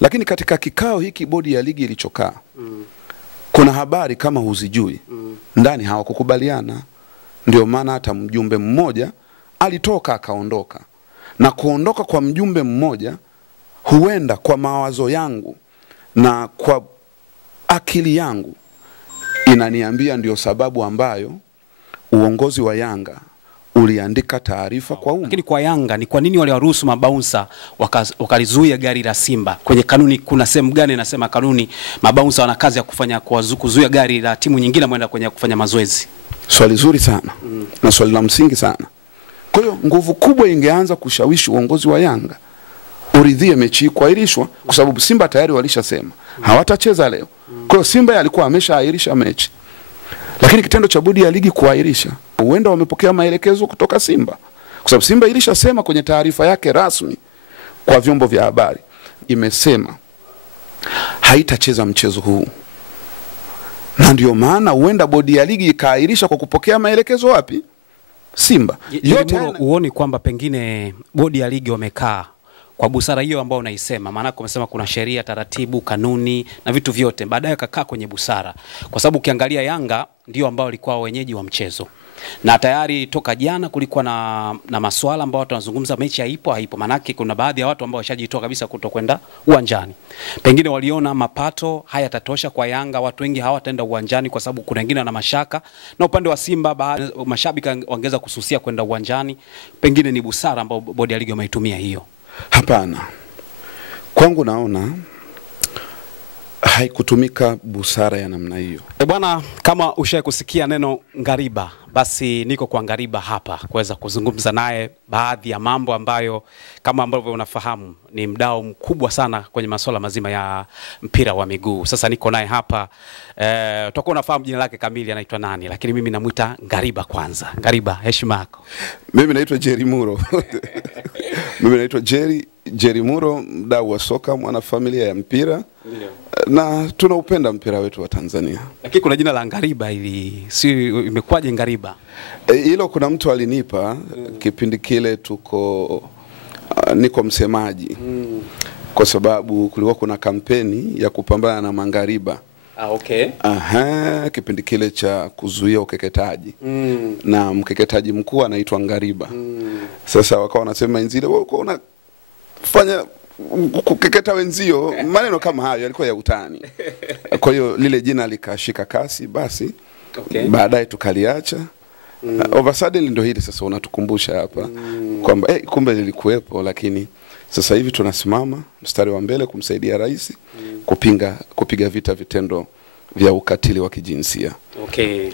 Lakini katika kikao hiki bodi ya ligi ilichokaa, kuna habari kama huzijui, ndani hawakukubaliana. Ndio maana hata mjumbe mmoja alitoka akaondoka. Na kuondoka kwa mjumbe mmoja, huenda kwa mawazo yangu na kwa akili yangu inaniambia ndio sababu ambayo uongozi wa Yanga uliandika taarifa kwa umma. Lakini kwa Yanga ni kwa nini wale waruhusu mabouncer wakalizuia gari la Simba? Kwenye kanuni kuna sehemu gani inasema kanuni mabouncer wana kazi ya kufanya kuzuia gari la timu nyingine mwenda kwenye kufanya mazoezi? Swali zuri sana. Na swali la msingi sana. Kwa hiyo nguvu kubwa ingeanza kushawishi uongozi wa Yanga uridhie mechi kuahirishwa, kwa sababu Simba tayari walishasema hawatacheza leo. Kwa hiyo Simba alikuwa ameshaahirisha mechi. Lakini kitendo cha bodi ya ligi kuahirisha, huenda wamepokea maelekezo kutoka Simba, kwa sababu Simba ilishasema kwenye taarifa yake rasmi kwa vyombo vya habari, imesema haitacheza mchezo huu. Na ndio maana huenda bodi ya ligi ikaahirisha kwa kupokea maelekezo wapi? Simba. Yote uone kwamba pengine bodi ya ligi wamekaa kwa busara hiyo ambao unaisema, maana umesema kuna sheria, taratibu, kanuni na vitu vyote, baadaye kakaa kwenye busara. Kwa sababu ukiangalia Yanga ndio ambao walikuwa wenyeji wa mchezo. Na tayari toka jana kulikuwa na masuala ambao watu wanazungumza mechi haipo. Manake kuna baadhi ya watu ambao washajitoa kabisa kutokwenda uwanjani. Pengine waliona mapato hayatatosha kwa Yanga, watu wengi hawataenda uwanjani kwa sababu kuna wengine wana mashaka. Na upande wa Simba mashabiki wangeza kususia kwenda uwanjani. Pengine ni busara ambao bodi ya ligi wameitumia hiyo. Hapana. Kwangu naona haikutumika busara ya namna hiyo. Bwana, kama ushaye kusikia neno Ngariba, basi niko kwa Ngariba hapa kuweza kuzungumza naye baadhi ya mambo ambayo kama ambavyo unafahamu ni mdau mkubwa sana kwenye masuala mazima ya mpira wa miguu. Sasa niko naye hapa, utakuwa unafahamu jina lake kamili anaitwa nani, lakini mimi namuita Ngariba kwanza. Ngariba, heshima yako. Mimi naitwa Jerry Muro. Mimi naitwa Jerry Muro, mdau wa soka, mwana familia ya mpira. Na tunaupenda mpira wetu wa Tanzania. Lakini kuna jina la Ngariba ili si imekwaje Ngariba? Hilo kuna mtu alinipa kipindi kile niko msemaji. Kwa sababu kulikuwa kuna kampeni ya kupambana na mangariba. Okay. Kipindi kile cha kuzuia ukeketaji. Na mkeketaji mkuu anaitwa Ngariba. Sasa wakawa wanasema inzile wewe uko unafanya kukeketa wenzio, maneno kama hayo yalikuwa ya utani. Kwa hiyo lile jina likashika kasi, basi baadaye tukaliacha. Oversuddenly ndio hili sasa unatukumbusha hapa kwamba kumbe lilikuwepo, lakini sasa hivi tunasimama mstari wa mbele kumsaidia rais kupiga vita vitendo vya ukatili wa kijinsia.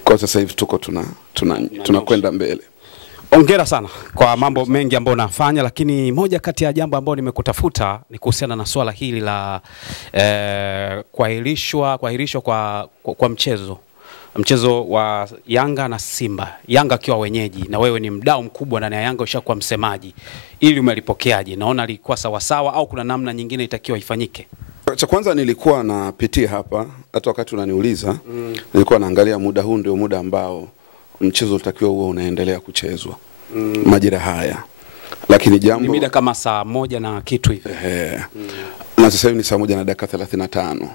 Kwa sasa hivi tuko tunakwenda mbele. Hongera sana kwa mambo mengi ambayo unafanya, lakini moja kati ya jambo ambalo nimekutafuta ni kuhusiana na swala hili la kuahirishwa kwa mchezo wa Yanga na Simba. Yanga akiwa wenyeji na wewe ni mdau mkubwa ndani ya Yanga, ushakuwa msemaji. Ili umelipokeaje? Naona lilikuwa sawa sawa au kuna namna nyingine itakiwa ifanyike? Cha kwanza nilikuwa napitia hapa, hata wakati unaniuliza, nilikuwa naangalia muda huu ndio muda ambao mchezo utakiwa huo unaendelea kuchezwa. Majira haya. Lakini jambo ni mida kama saa 1 na kitu hivi. Na sasa hivi ni saa 1 na dakika 35.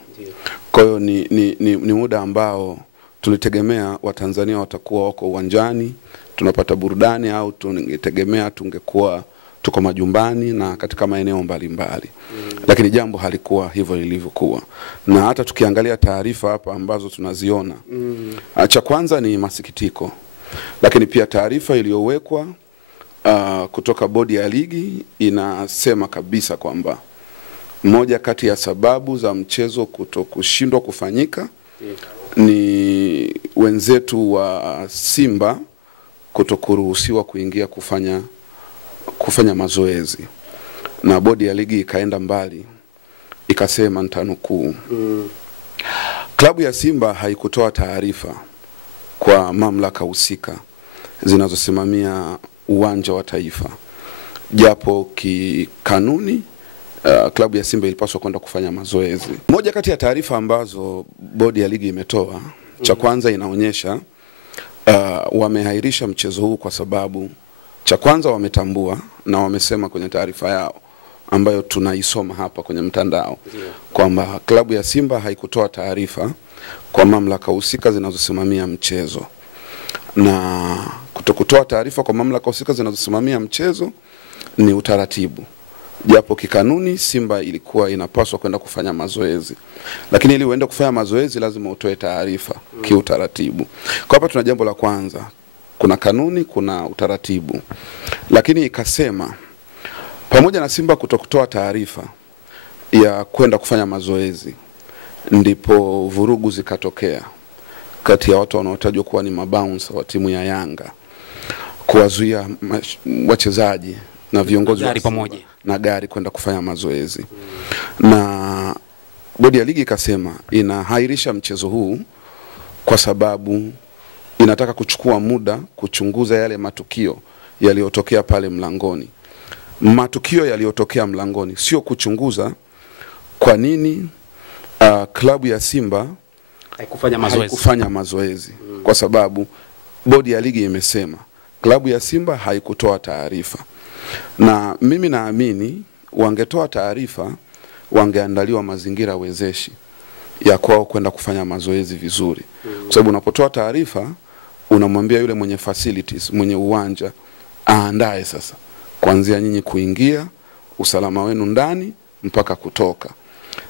Kwa hiyo ni muda ambao tulitegemea Watanzania watakuwa wako uwanjani, tunapata burudani, au tungetegemea tungekuwa tuko majumbani na katika maeneo mbalimbali. Lakini jambo halikuwa hivyo lilivyokuwa. Na hata tukiangalia taarifa hapa ambazo tunaziona, cha kwanza ni masikitiko. Lakini pia taarifa iliyowekwa kutoka bodi ya ligi inasema kabisa kwamba moja kati ya sababu za mchezo kutokushindwa kufanyika ni wenzetu wa Simba kutokuruhusiwa kuingia kufanya mazoezi. Na bodi ya ligi ikaenda mbali ikasema, nitanukuu, klabu ya Simba haikutoa taarifa kwa mamlaka husika zinazosimamia uwanja wa Taifa, japo kikanuni klabu ya Simba ilipaswa kwenda kufanya mazoezi. Moja kati ya taarifa ambazo bodi ya ligi imetoa, cha kwanza inaonyesha wamehairisha mchezo huu kwa sababu cha kwanza wametambua na wamesema kwenye taarifa yao ambayo tunaisoma hapa kwenye mtandao kwamba klabu ya Simba haikutoa taarifa kwa mamlaka husika zinazosimamia mchezo. Na kutokutoa taarifa kwa mamlaka husika zinazosimamia mchezo ni utaratibu. Japo kikanuni Simba ilikuwa inapaswa kwenda kufanya mazoezi. Lakini ili uende kufanya mazoezi lazima utoe taarifa kiutaratibu. Kwa hapa tuna jambo la kwanza. Kuna kanuni, kuna utaratibu. Lakini ikasema pamoja na Simba kutokutoa taarifa ya kwenda kufanya mazoezi, ndipo vurugu zikatokea kati ya watu wanaotajwa kuwa ni mabouncer wa timu ya Yanga, kuwazuia wachezaji na viongozi wa pamoja na gari kwenda kufanya mazoezi. Na bodi ya ligi ikasema inahairisha mchezo huu kwa sababu inataka kuchukua muda kuchunguza yale matukio yaliyotokea pale mlangoni. Matukio yaliyotokea mlangoni, sio kuchunguza kwa nini klabu ya Simba haikufanya mazoezi. Kwa sababu bodi ya ligi imesema klabu ya Simba haikutoa taarifa. Na mimi naamini wangetoa taarifa, wangeandaliwa mazingira wezeshi ya kwao kwenda kufanya mazoezi vizuri. Kwa sababu unapotoa taarifa unamwambia yule mwenye facilities, mwenye uwanja aandae sasa kuanzia nyinyi kuingia, usalama wenu ndani mpaka kutoka.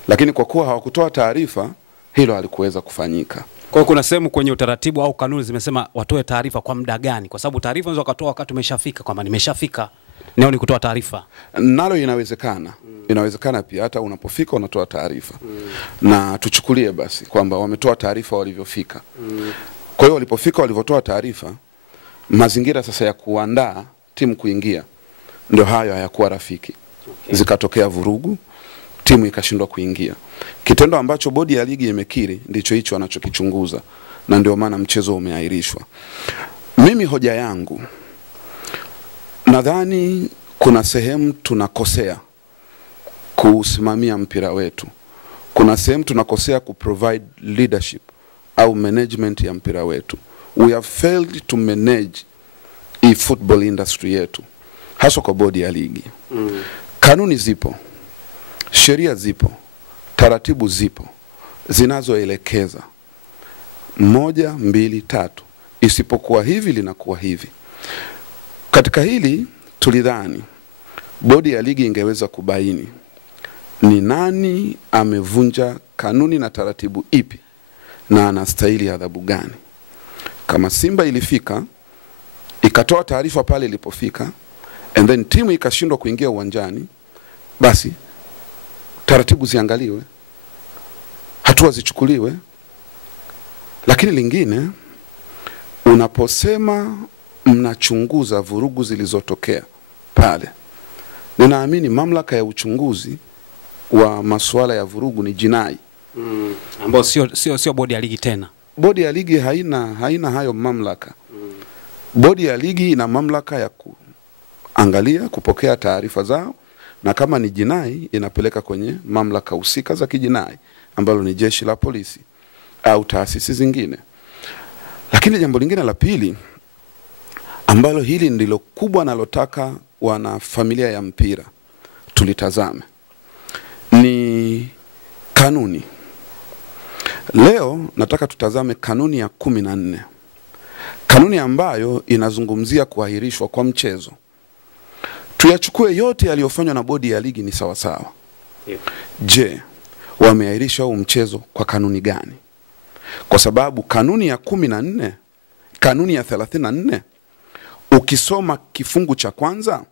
Lakini kwa kuwa hawakutoa taarifa, hilo halikuweza kufanyika. Kwa kuna sehemu kwenye utaratibu au kanuni zimesema watoe taarifa kwa muda gani? Kwa sababu taarifa unaweza kutoa wakati umeshafika, kwamba nimeshafika leo ni kutoa taarifa. Nalo inawezekana. Inawezekana pia hata unapofika unatoa taarifa. Na tuchukulie basi kwamba wametoa taarifa walivyofika. Kwa hiyo walipofika, walivyotoa taarifa, mazingira sasa ya kuandaa timu kuingia ndio hayo hayakuwa rafiki. Zikatokea vurugu, timu ikashindwa kuingia. Kitendo ambacho bodi ya ligi imekiri ndicho hicho anachokichunguza, na ndio maana mchezo umeahirishwa. Mimi hoja yangu, nadhani kuna sehemu tunakosea kusimamia mpira wetu. Kuna sehemu tunakosea kuprovide leadership au management ya mpira wetu. We have failed to manage football industry yetu, hasa kwa bodi ya ligi. Kanuni zipo, sheria zipo, taratibu zipo zinazoelekeza 1, 2, 3, isipokuwa hivi linakuwa hivi. Katika hili tulidhani bodi ya ligi ingeweza kubaini ni nani amevunja kanuni na taratibu ipi na anastahili adhabu gani. Kama Simba ilifika ikatoa taarifa pale ilipofika, and then timu ikashindwa kuingia uwanjani, basi taratibu ziangaliwe, hatua zichukuliwe. Lakini lingine, unaposema mnachunguza vurugu zilizotokea pale, ninaamini mamlaka ya uchunguzi wa masuala ya vurugu ni jinai, ambao sio bodi ya ligi tena. Bodi ya ligi haina hayo mamlaka. Bodi ya ligi ina mamlaka ya kuangalia, kupokea taarifa zao, na kama ni jinai inapeleka kwenye mamlaka husika za kijinai ambalo ni jeshi la polisi au taasisi zingine. Lakini jambo lingine la pili, ambalo hili ndilo kubwa nalotaka wana familia ya mpira tulitazame, ni kanuni. Leo nataka tutazame kanuni ya 14. Kanuni ambayo inazungumzia kuahirishwa kwa mchezo. Tuyachukue yote yaliyofanywa na bodi ya ligi ni sawa sawa. Je, wameahirisha huu mchezo kwa kanuni gani? Kwa sababu kanuni ya 14, kanuni ya 34, ukisoma kifungu cha kwanza,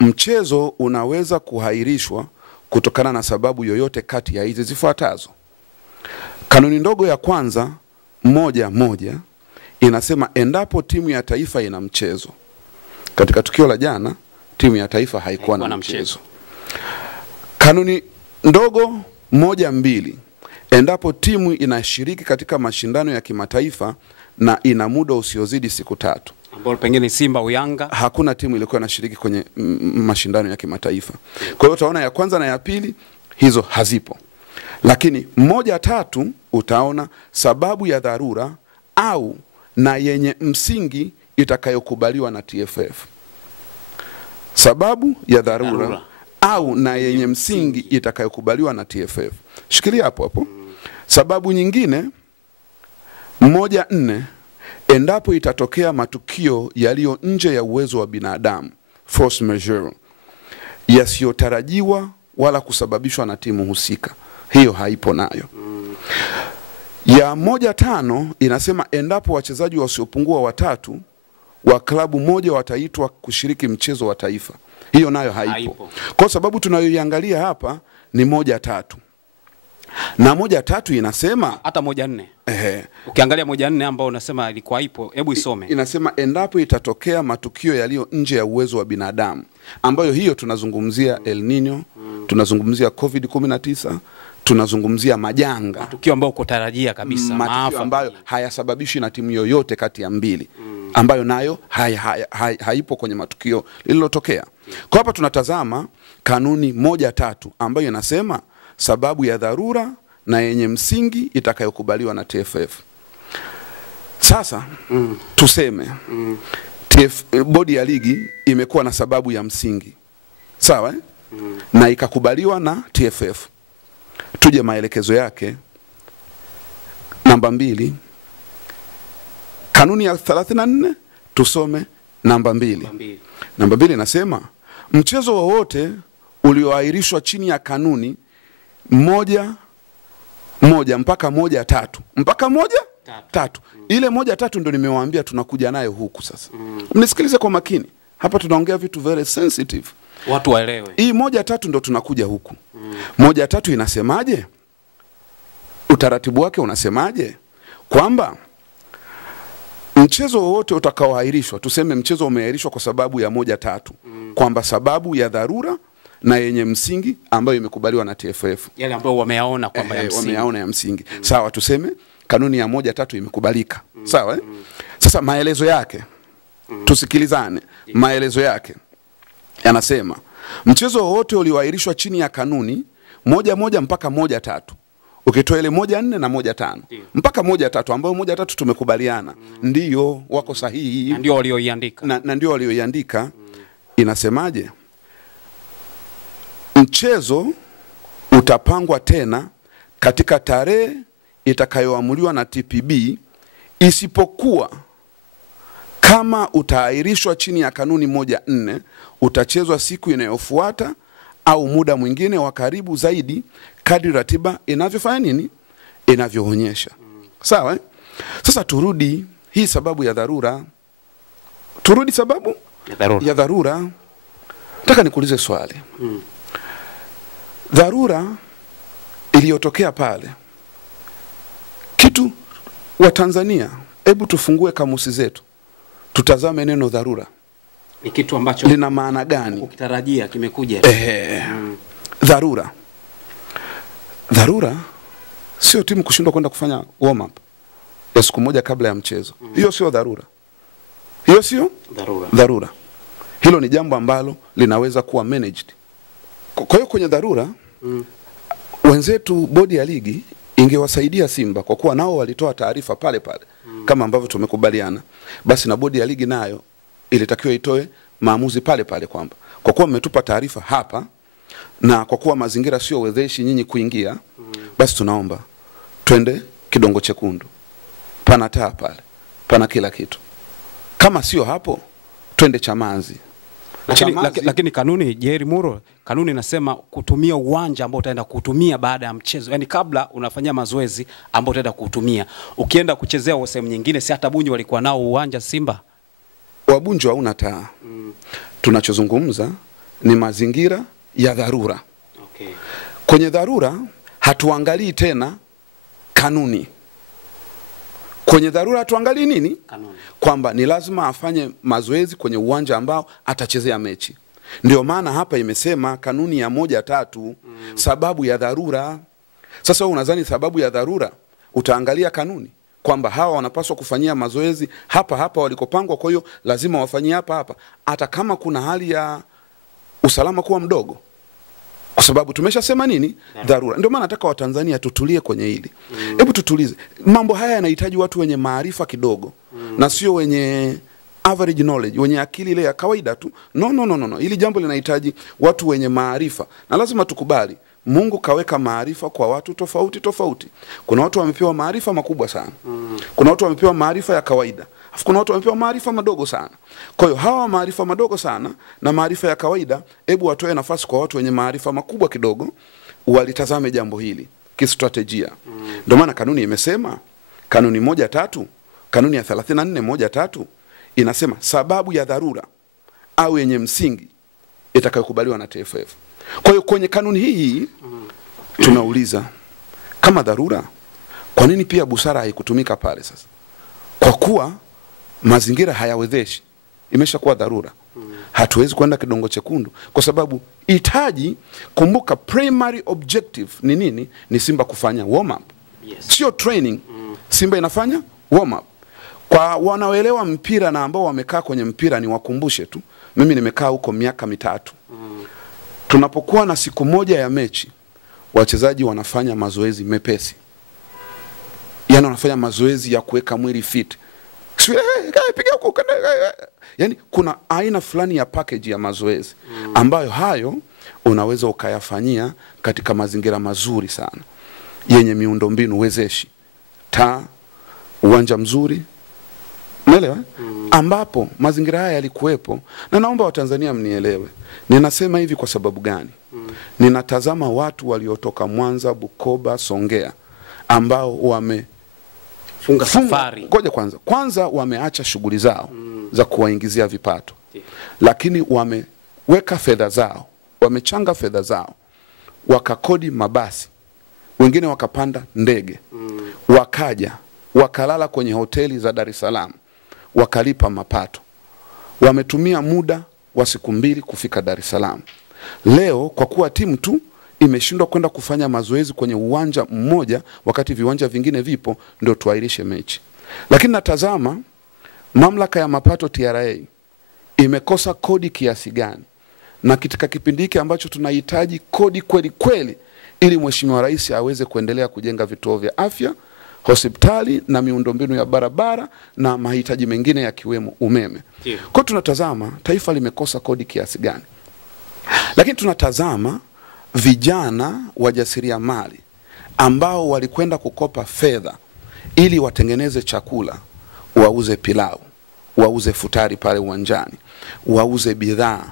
mchezo unaweza kuahirishwa kutokana na sababu yoyote kati ya hizi zifuatazo. Kanuni ndogo ya kwanza 1.1 inasema endapo timu ya taifa ina mchezo. Katika tukio la jana, timu ya taifa haikuwa na mchezo. Kanuni ndogo 1.2, endapo timu inashiriki katika mashindano ya kimataifa na ina muda usiozidi siku 3. Ambao pengine Simba au Yanga, hakuna timu ilikuwa inashiriki kwenye mashindano ya kimataifa. Kwa hiyo utaona ya kwanza na ya pili hizo hazipo. Lakini 1.3 utaona sababu ya dharura au na yenye msingi itakayokubaliwa na TFF. Sababu ya dharura au na yenye msingi itakayokubaliwa na TFF. Shikilia hapo hapo. Sababu nyingine 1.4, endapo itatokea matukio yaliyo nje ya uwezo wa binadamu, force majeure, yasiyotarajiwa wala kusababishwa na timu husika, hiyo haipo nayo. Ya 1.5 inasema endapo wachezaji wasiopungua 3 wa klabu moja wataitwa kushiriki mchezo wa taifa, hiyo nayo haipo. Kwa sababu tunayoiangalia hapa ni 1.3. Na 1.3 inasema hata 1.4. Ukiangalia 1.4 ambao unasema ilikuwa ipo, hebu isome. Inasema endapo itatokea matukio yaliyo nje ya uwezo wa binadamu, ambayo hiyo tunazungumzia El Nino, tunazungumzia COVID-19, tunazungumzia majanga, matukio ambayo kutarajia kabisa, maafa ambayo hayasababishi na timu yoyote kati ya mbili, ambayo nayo haipo kwenye matukio lililotokea. Kwa hapa tunatazama kanuni 1.3 ambayo inasema sababu ya dharura na yenye msingi itakayokubaliwa na TFF. Sasa tuseme bodi ya ligi imekuwa na sababu ya msingi, sawa na ikakubaliwa na TFF. Tuje maelekezo yake namba 2, kanuni ya 34, tusome namba 2. Namba 2 inasema mchezo wowote ulioahirishwa chini ya kanuni 1.1 mpaka 1.3 mpaka 1.3. Ile 1.3 ndio nimewaambia tunakuja nayo huku sasa. Mnisikilize kwa makini. Hapa tunaongea vitu very sensitive, watu waelewe. Hii 1.3 ndio tunakuja huku. 1.3 inasemaje? Utaratibu wake unasemaje? Kwamba mchezo wowote utakaoahirishwa, tuseme mchezo umeahirishwa kwa sababu ya 1.3, kwamba sababu ya dharura na yenye msingi ambayo imekubaliwa na TFF, yale ambayo wameyaona kwamba ya msingi, wameyaona ya msingi. Sawa, tuseme kanuni ya 1.3 imekubalika. Sawa Sasa maelezo yake tusikilizane. Maelezo yake yanasema mchezo wowote ulioahirishwa chini ya kanuni 1.1 mpaka 1.3, ukitoa ile 1.4 na 1.5 mpaka 1.3 ambayo 1.3 tumekubaliana, ndiyo wako sahihi, ndio walioiandika na ndio walioiandika. Inasemaje? Mchezo utapangwa tena katika tarehe itakayoamuliwa na TPB, isipokuwa kama utaahirishwa chini ya kanuni 1.4 utachezwa siku inayofuata au muda mwingine wa karibu zaidi kadri ratiba inavyofanya nini, inavyoonyesha. Sawa Sasa turudi hii sababu ya dharura. Turudi sababu ya dharura. Nataka nikuulize swali. Dharura iliyotokea pale, kitu wa Tanzania, hebu tufungue kamusi zetu, tutazame neno dharura. Ni kitu ambacho lina maana gani? Ukitarajia kimekuja. Dharura. Dharura sio timu kushindwa kwenda kufanya warm up ya siku moja kabla ya mchezo. Hiyo sio dharura. Hiyo sio dharura. Hilo ni jambo ambalo linaweza kuwa managed. Kwa hiyo kwenye dharura wenzetu bodi ya ligi ingewasaidia Simba, kwa kuwa nao walitoa taarifa pale pale kama ambavyo tumekubaliana. Basi na bodi ya ligi nayo ilitakiwa itoe maamuzi pale pale, kwamba kwa kuwa mmetupa taarifa hapa na kwa kuwa mazingira sio wezeshi nyinyi kuingia, basi tunaomba twende Kidongo Chekundu, pana taa pale, pana kila kitu. Kama sio hapo twende Chamazi. Lakini kanuni, Jerry Muro, kanuni inasema kutumia uwanja ambao utaenda kutumia baada ya mchezo. Yaani kabla unafanyia mazoezi ambao utaenda kutumia. Ukienda kuchezea sehemu nyingine, si hata Bunju walikuwa nao uwanja Simba. Wabunju hauna taa. Tunachozungumza ni mazingira ya dharura. Kwenye dharura hatuangalii tena kanuni. Kwenye dharura hatuangalii nini? Kanuni. Kwamba ni lazima afanye mazoezi kwenye uwanja ambao atachezea mechi. Ndio maana hapa imesema kanuni ya 1.3 sababu ya dharura. Sasa wewe unadhani sababu ya dharura utaangalia kanuni kwamba hawa wanapaswa kufanyia mazoezi hapa walikopangwa, kwa hiyo lazima wafanyie hapa hata kama kuna hali ya usalama kuwa mdogo, kwa sababu tumeshasema nini? Dharura. Ndio maana nataka Watanzania tutulie kwenye hili. Hebu tutulize. Mambo haya yanahitaji watu wenye maarifa kidogo na sio wenye average knowledge, wenye akili ile ya kawaida tu. No. Hili jambo linahitaji watu wenye maarifa. Na lazima tukubali, Mungu kaweka maarifa kwa watu tofauti tofauti. Kuna watu wamepewa maarifa makubwa sana. Kuna watu wamepewa maarifa ya kawaida. Alafu kuna watu wamepewa maarifa madogo sana. Kwa hiyo hawa maarifa madogo sana na maarifa ya kawaida, hebu watoe nafasi kwa watu wenye maarifa makubwa kidogo walitazame jambo hili kistrategia. Ndio maana kanuni imesema, kanuni 1.3, kanuni ya 34.1.3 inasema sababu ya dharura au yenye msingi itakayokubaliwa na TFF. Kwa hiyo kwenye kanuni hii tunauliza, kama dharura, kwa nini pia busara haikutumika pale sasa? Kwa kuwa mazingira hayawezeshi, imeshakuwa dharura. Hatuwezi kwenda Kidongo Chekundu kwa sababu hitaji, kumbuka primary objective ni nini? Ni Simba kufanya warm up. Sio training. Simba inafanya warm up. Kwa wanaoelewa mpira na ambao wamekaa kwenye mpira, ni wakumbushe tu, mimi nimekaa huko miaka 3. Tunapokuwa na siku moja ya mechi, wachezaji wanafanya mazoezi mepesi. Yaani wanafanya mazoezi ya kuweka mwili fit. Piga huko. Yaani kuna aina fulani ya package ya mazoezi ambayo hayo unaweza ukayafanyia katika mazingira mazuri sana yenye miundombinu wezeshi, taa, uwanja mzuri. Umeelewa? Ambapo mazingira haya yalikuwepo. Na naomba Watanzania mnielewe. Ninasema hivi kwa sababu gani? Ninatazama watu waliotoka Mwanza, Bukoba, Songea ambao wamefunga safari. Ngoja kwanza wameacha shughuli zao za kuwaingizia vipato. Lakini wameweka fedha zao, wamechanga fedha zao, wakakodi mabasi, wengine wakapanda ndege, wakaja, wakalala kwenye hoteli za Dar es Salaam, wakalipa mapato. Wametumia muda wa siku 2 kufika Dar es Salaam. Leo kwa kuwa timu tu imeshindwa kwenda kufanya mazoezi kwenye uwanja mmoja wakati viwanja vingine vipo, ndio tuairishe mechi. Lakini natazama mamlaka ya mapato TRA imekosa kodi kiasi gani, na katika kipindi hiki ambacho tunahitaji kodi kweli kweli ili Mheshimiwa Rais aweze kuendelea kujenga vituo vya afya, hospitali na miundombinu ya barabara na mahitaji mengine yakiwemo umeme. Kwa tunatazama taifa limekosa kodi kiasi gani. Lakini tunatazama vijana wajasiriamali ambao walikwenda kukopa fedha ili watengeneze chakula, wauze pilau, wauze futari pale uwanjani, wauze bidhaa,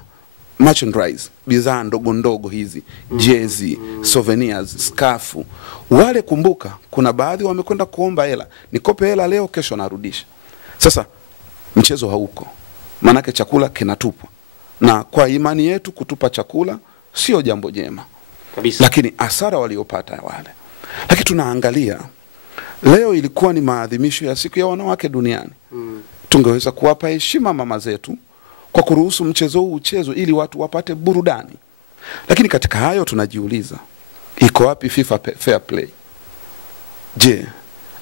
merchandise, bidhaa ndogo ndogo hizi, jezi, souvenirs, skafu. Wale kumbuka, kuna baadhi wamekwenda kuomba hela. Nikope hela leo, kesho narudisha. Sasa mchezo hauko. Manake chakula kinatupwa. Na kwa imani yetu kutupa chakula sio jambo jema kabisa. Lakini hasara waliopata wale. Lakini tunaangalia leo ilikuwa ni maadhimisho ya siku ya wanawake duniani. Tungeweza kuwapa heshima mama zetu kwa kuruhusu mchezo huu uchezwe ili watu wapate burudani. Lakini katika hayo tunajiuliza, iko wapi FIFA fair play? Je,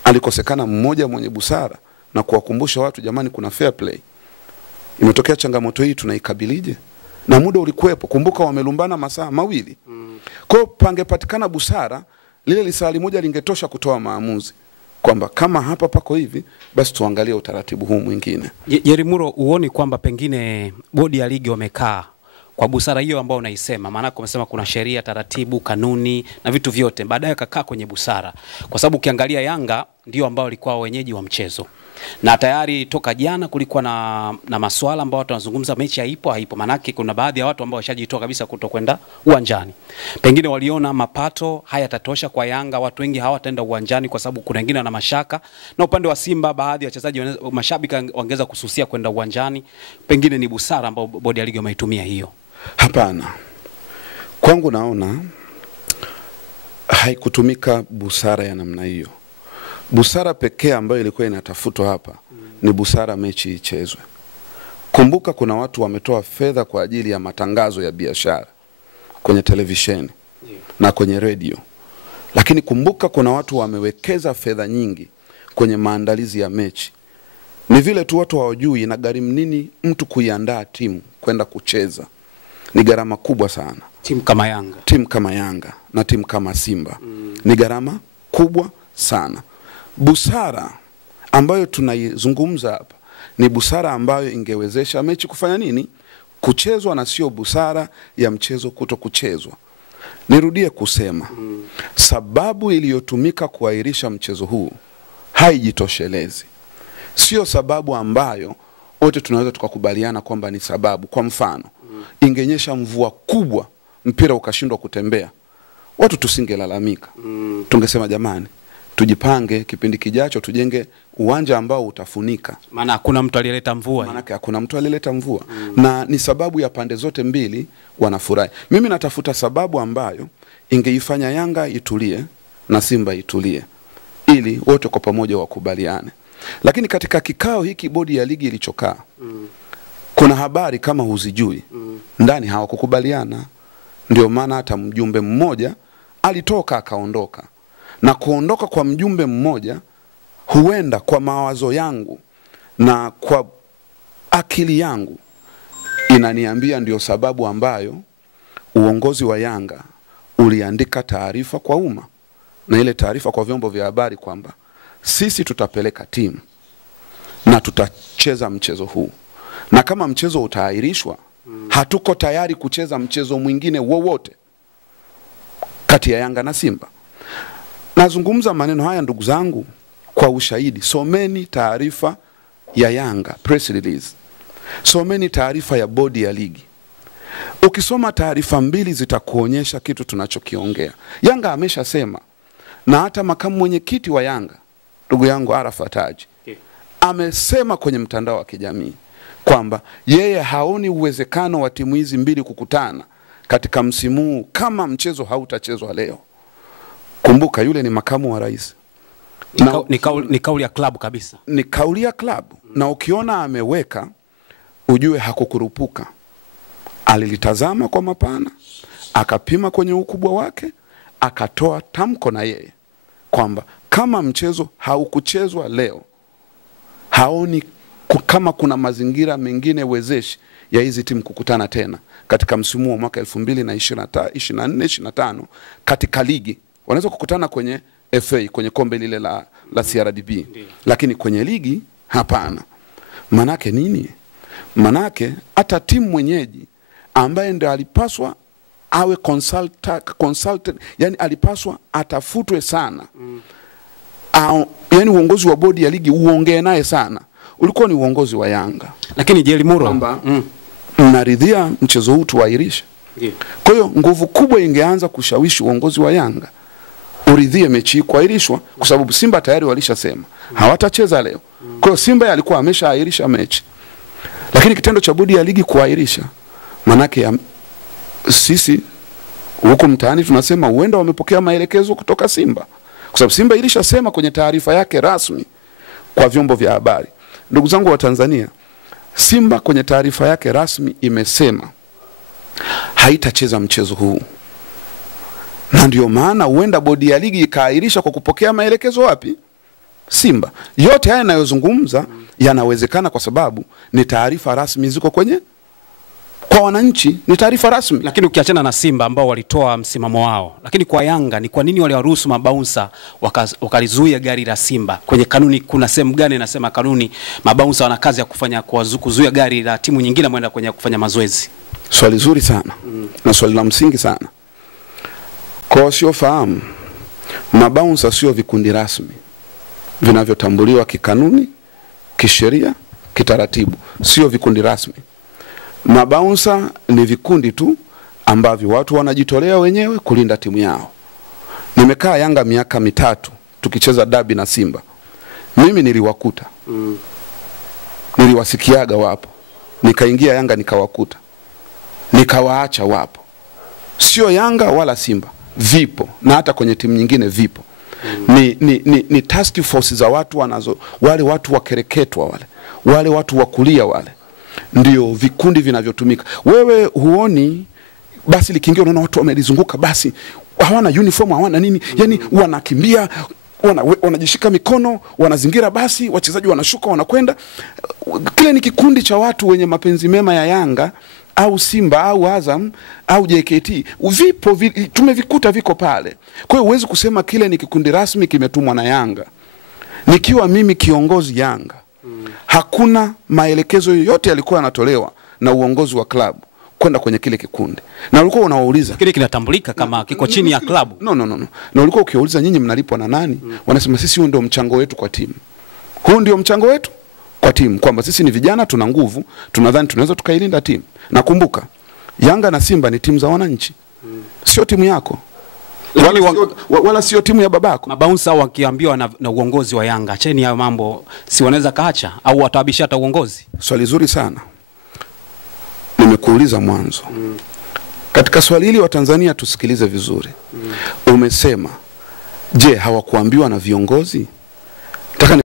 alikosekana mmoja mwenye busara na kuwakumbusha watu, jamani, kuna fair play? Imetokea changamoto hii, tunaikabilije? Na muda ulikuwepo. Kumbuka wamelumbana masaa 2. Kwa hiyo pangepatikana busara, lile lisali moja lingetosha kutoa maamuzi kwamba kama hapa pako hivi, basi tuangalie utaratibu huu mwingine. Jerimuro, uoni kwamba pengine bodi ya ligi wamekaa kwa busara hiyo ambao unaisema? Maana umesema kuna sheria, taratibu, kanuni na vitu vyote, baadaye kakaa kwenye busara. Kwa sababu ukiangalia Yanga ndio ambao walikuwa wenyeji wa mchezo. Na tayari toka jana kulikuwa na masuala ambao watu wanazungumza mechi haipo. Manake kuna baadhi ya watu ambao washajitoa kabisa kutokwenda uwanjani. Pengine waliona mapato hayatatosha kwa Yanga, watu wengi hawataenda uwanjani kwa sababu kuna wengine wana mashaka. Na upande wa Simba baadhi ya wachezaji mashabiki wangeza kususia kwenda uwanjani. Pengine ni busara ambao bodi ya ligi wameitumia hiyo. Hapana. Kwangu naona haikutumika busara ya namna hiyo. Busara pekee ambayo ilikuwa inatafutwa hapa ni busara mechi ichezwe. Kumbuka kuna watu wametoa fedha kwa ajili ya matangazo ya biashara kwenye televisheni na kwenye radio. Lakini kumbuka kuna watu wamewekeza fedha nyingi kwenye maandalizi ya mechi. Ni vile tu watu hawajui inagharimu nini mtu kuiandaa timu kwenda kucheza. Ni gharama kubwa sana. Timu kama Yanga na timu kama Simba. Ni gharama kubwa sana. Busara ambayo tunaizungumza hapa ni busara ambayo ingewezesha mechi kufanya nini? Kuchezwa, na sio busara ya mchezo kuto kuchezwa. Nirudie kusema, sababu iliyotumika kuahirisha mchezo huu haijitoshelezi. Sio sababu ambayo wote tunaweza tukakubaliana kwamba ni sababu. Kwa mfano, ingenyesha mvua kubwa, mpira ukashindwa kutembea, watu tusingelalamika. Tungesema jamani, tujipange kipindi kijacho tujenge uwanja ambao utafunika. Maana hakuna mtu aliyeleta mvua. Maana hakuna mtu aliyeleta mvua. Na ni sababu ya pande zote mbili wanafurahi. Mimi natafuta sababu ambayo ingeifanya Yanga itulie na Simba itulie, ili wote kwa pamoja wakubaliane. Lakini katika kikao hiki bodi ya ligi ilichokaa, kuna habari kama huzijui, ndani hawakukubaliana. Ndio maana hata mjumbe mmoja alitoka akaondoka. Na kuondoka kwa mjumbe mmoja, huenda kwa mawazo yangu na kwa akili yangu inaniambia ndio sababu ambayo uongozi wa Yanga uliandika taarifa kwa umma, na ile taarifa kwa vyombo vya habari kwamba sisi tutapeleka timu na tutacheza mchezo huu, na kama mchezo utaahirishwa, hatuko tayari kucheza mchezo mwingine wowote kati ya Yanga na Simba. Nazungumza maneno haya ndugu zangu kwa ushahidi. Someni taarifa ya Yanga press release, someni taarifa ya bodi ya ligi. Ukisoma taarifa mbili zitakuonyesha kitu tunachokiongea. Yanga ameshasema, na hata makamu mwenyekiti wa Yanga ndugu yangu Arafat Haji amesema kwenye mtandao wa kijamii kwamba yeye haoni uwezekano wa timu hizi mbili kukutana katika msimu huu kama mchezo hautachezwa leo. Kumbuka yule ni makamu wa rais. Ni kauli ya klabu kabisa. Ni kauli ya klabu. Na ukiona ameweka, ujue hakukurupuka. Alilitazama kwa mapana, akapima kwenye ukubwa wake, akatoa tamko na yeye kwamba kama mchezo haukuchezwa leo, haoni kama kuna mazingira mengine wezeshi ya hizi timu kukutana tena katika msimu wa mwaka 2024-25 katika ligi. Wanaweza kukutana kwenye FA, kwenye kombe lile la CRDB. Lakini kwenye ligi hapana. Manake nini? Manake hata timu mwenyeji ambaye ndio alipaswa awe consultant, yani alipaswa atafutwe sana. Yani uongozi wa bodi ya ligi uongee naye sana, ulikuwa ni uongozi wa Yanga. Lakini Jeli Muro mnaridhia mchezo huu tuahirishe. Kwa hiyo nguvu kubwa ingeanza kushawishi uongozi wa Yanga uridhie mechi kuahirishwa, kwa sababu Simba tayari walishasema hawatacheza leo. Kwa hiyo Simba alikuwa ameshaahirisha mechi. Lakini kitendo cha bodi ya ligi kuahirisha, manake sisi huko mtaani tunasema huenda wamepokea maelekezo kutoka Simba, kwa sababu Simba ilishasema kwenye taarifa yake rasmi kwa vyombo vya habari. Ndugu zangu wa Tanzania, Simba kwenye taarifa yake rasmi imesema haitacheza mchezo huu. Na ndio maana huenda bodi ya ligi ikaahirisha kwa kupokea maelekezo wapi? Simba. Yote haya ninayozungumza yanawezekana kwa sababu ni taarifa rasmi ziko kwa wananchi, ni taarifa rasmi. Lakini ukiachana na Simba ambao walitoa msimamo wao, lakini kwa Yanga ni kwa nini waliwaruhusu mabouncer wakalizuia gari la Simba? Kwenye kanuni kuna sehemu gani inasema kanuni mabouncer wana kazi ya kufanya kuzuia gari la timu nyingine mwenda kwenye kufanya mazoezi? Swali zuri sana. Na swali la msingi sana. Kwa wasiofahamu, mabouncer sio vikundi rasmi vinavyotambuliwa kikanuni, kisheria, kitaratibu. Sio vikundi rasmi. Mabouncer ni vikundi tu ambavyo watu wanajitolea wenyewe kulinda timu yao. Nimekaa Yanga miaka 3 tukicheza dabi na Simba. Mimi niliwakuta. Niliwasikiaga wapo. Nikaingia Yanga nikawakuta. Nikawaacha wapo. Sio Yanga wala Simba, vipo, na hata kwenye timu nyingine vipo. Ni task force za watu wale watu wakereketwa wale watu wakulia wale. Ndio vikundi vinavyotumika. Wewe huoni basi likiingia unaona watu wamelizunguka basi hawana uniform, hawana nini, yani wanakimbia, wanajishika mikono, wanazingira basi, wachezaji wanashuka wanakwenda. Kile ni kikundi cha watu wenye mapenzi mema ya Yanga au Simba au Azam au JKT. Vipo tumevikuta viko pale. Kwa hiyo huwezi kusema kile ni kikundi rasmi kimetumwa na Yanga. Nikiwa mimi kiongozi Yanga, Hakuna maelekezo yoyote yalikuwa yanatolewa na uongozi wa klabu kwenda kwenye kile kikundi. Na ulikuwa unawauliza kile kinatambulika kama kiko chini ya klabu. No. Na ulikuwa ukiwauliza nyinyi mnalipwa na nani? Wanasema sisi huo ndio mchango wetu kwa timu. Huu ndio mchango wetu kwa timu, kwamba sisi ni vijana, tuna nguvu, tunadhani tunaweza tukailinda timu. Nakumbuka Yanga na Simba ni timu za wananchi. Sio timu yako. Wala sio timu ya babako. Mabounsa wakiambiwa na uongozi wa Yanga, acheni hayo mambo, si wanaweza kaacha au watabisha hata uongozi? Swali zuri sana. Nimekuuliza mwanzo. Katika swali hili wa Tanzania tusikilize vizuri. Umesema, je, hawakuambiwa na viongozi?